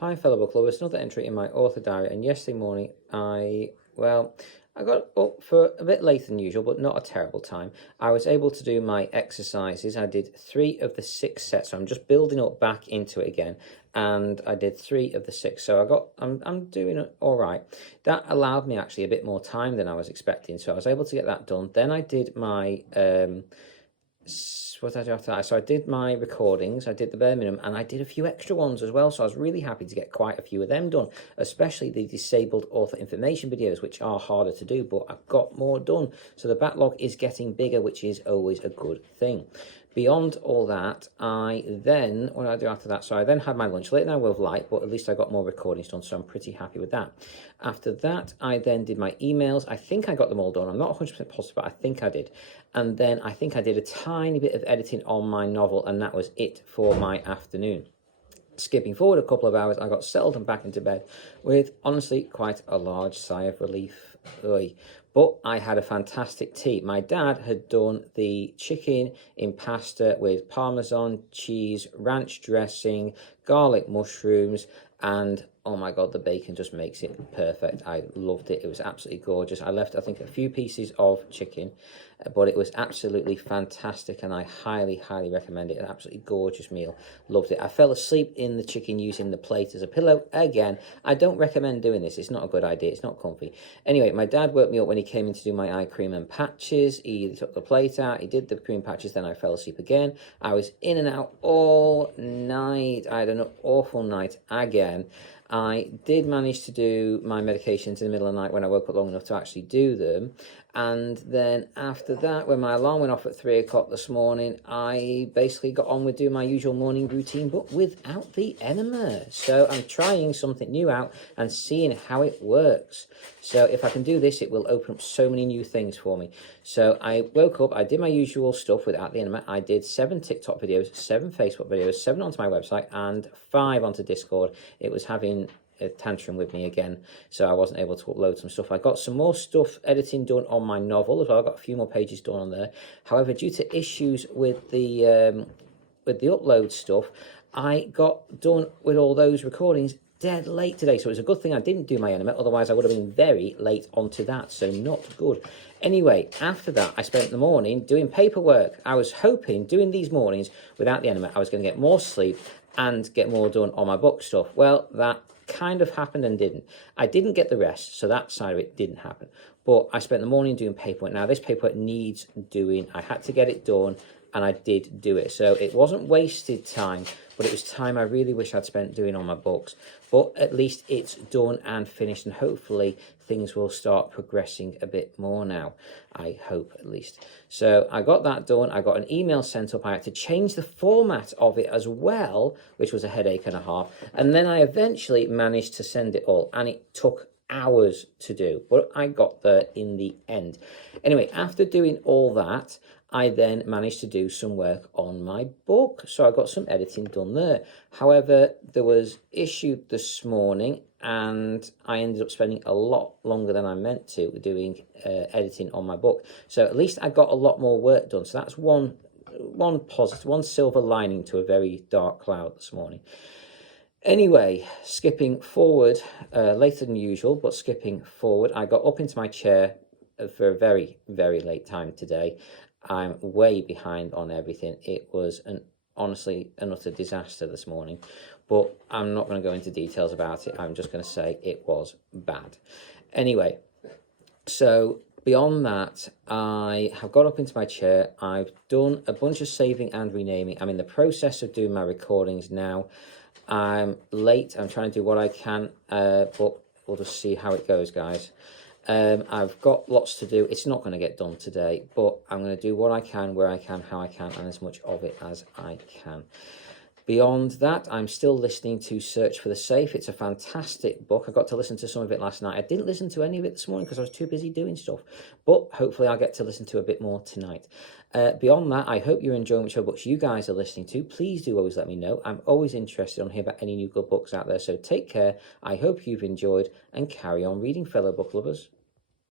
Hi, fellow book lovers. Another entry in my author diary. And yesterday morning, I got up for a bit later than usual, but not a terrible time. I was able to do my exercises. I did 3 of the 6 sets. So I'm just building up back into it again. And I did 3 of the 6. So I'm doing all right. That allowed me actually a bit more time than I was expecting. So I was able to get that done. Then I did my what did I do after that? So I did my recordings, I did the bare minimum, and I did a few extra ones as well. So I was really happy to get quite a few of them done, especially the disabled author information videos, which are harder to do, but I've got more done. So the backlog is getting bigger, which is always a good thing. Beyond all that, what did I do after that? So I then had my lunch late now with light, but at least I got more recordings done, so I'm pretty happy with that. After that, I then did my emails. I think I got them all done. I'm not 100% positive, but I think I did. And then I think I did a tiny bit of editing on my novel, and that was it for my afternoon. Skipping forward a couple of hours, I got settled and back into bed with, honestly, quite a large sigh of relief. Oy. But I had a fantastic tea. My dad had done the chicken in pasta with parmesan cheese, ranch dressing, garlic mushrooms, and oh my god, the bacon just makes it perfect. I loved it. It was absolutely gorgeous. I left, I think, a few pieces of chicken, but it was absolutely fantastic, and I highly recommend it. An absolutely gorgeous meal. Loved it. I fell asleep in the chicken using the plate as a pillow. Again, I don't recommend doing this. It's not a good idea. It's not comfy. Anyway, my dad woke me up when he came in to do my eye cream and patches. He took the plate out. He did the cream patches. Then I fell asleep again. I was in and out all night. I had an awful night again. I did manage to do my medications in the middle of the night when I woke up long enough to actually do them. And then after that, when my alarm went off at 3 o'clock this morning, I basically got on with doing my usual morning routine, but without the enema. So I'm trying something new out and seeing how it works. So if I can do this, it will open up so many new things for me. So I woke up, I did my usual stuff without the enema. I did 7 TikTok videos, 7 Facebook videos, 7 onto my website, and 5 onto Discord. It was having a tantrum with me again, so I wasn't able to upload some stuff. I got some more stuff editing done on my novel as well. I got a few more pages done on there. However, due to issues with the upload stuff, I got done with all those recordings dead late today. So it's a good thing I didn't do my enema, otherwise I would have been very late onto that, so not good. Anyway, after that, I spent the morning doing paperwork. I was hoping, doing these mornings without the enema, I was going to get more sleep and get more done on my book stuff. Well, that kind of happened and didn't. I didn't get the rest, so that side of it didn't happen. But I spent the morning doing paperwork. Now, this paperwork needs doing. I had to get it done, and I did do it. So it wasn't wasted time, but it was time I really wish I'd spent doing on my books. But at least it's done and finished, and hopefully things will start progressing a bit more now. I hope, at least. So I got that done. I got an email sent up. I had to change the format of it as well, which was a headache and a half. And then I eventually managed to send it all, and it took hours to do, but I got there in the end. Anyway, after doing all that, I then managed to do some work on my book. So I got some editing done there. However, there was issue this morning, and I ended up spending a lot longer than I meant to doing editing on my book. So at least I got a lot more work done. So that's one positive, one silver lining to a very dark cloud this morning. Anyway, skipping forward, later than usual, but skipping forward, I got up into my chair for a very late time today. I'm way behind on everything. It was honestly an utter disaster this morning, but I'm not going to go into details about it. I'm just going to say it was bad. Anyway, so beyond that, I have got up into my chair. I've done a bunch of saving and renaming. I'm in the process of doing my recordings now. I'm late. I'm trying to do what I can, but we'll just see how it goes, guys. I've got lots to do. It's not going to get done today, but I'm going to do what I can, where I can, how I can, and as much of it as I can. Beyond that, I'm still listening to Search for the Safe. It's a fantastic book. I got to listen to some of it last night. I didn't listen to any of it this morning because I was too busy doing stuff, but hopefully I'll get to listen to a bit more tonight. Beyond that, I hope you're enjoying whichever books you guys are listening to. Please do always let me know. I'm always interested on hearing about any new good books out there, so take care. I hope you've enjoyed, and carry on reading, fellow book lovers.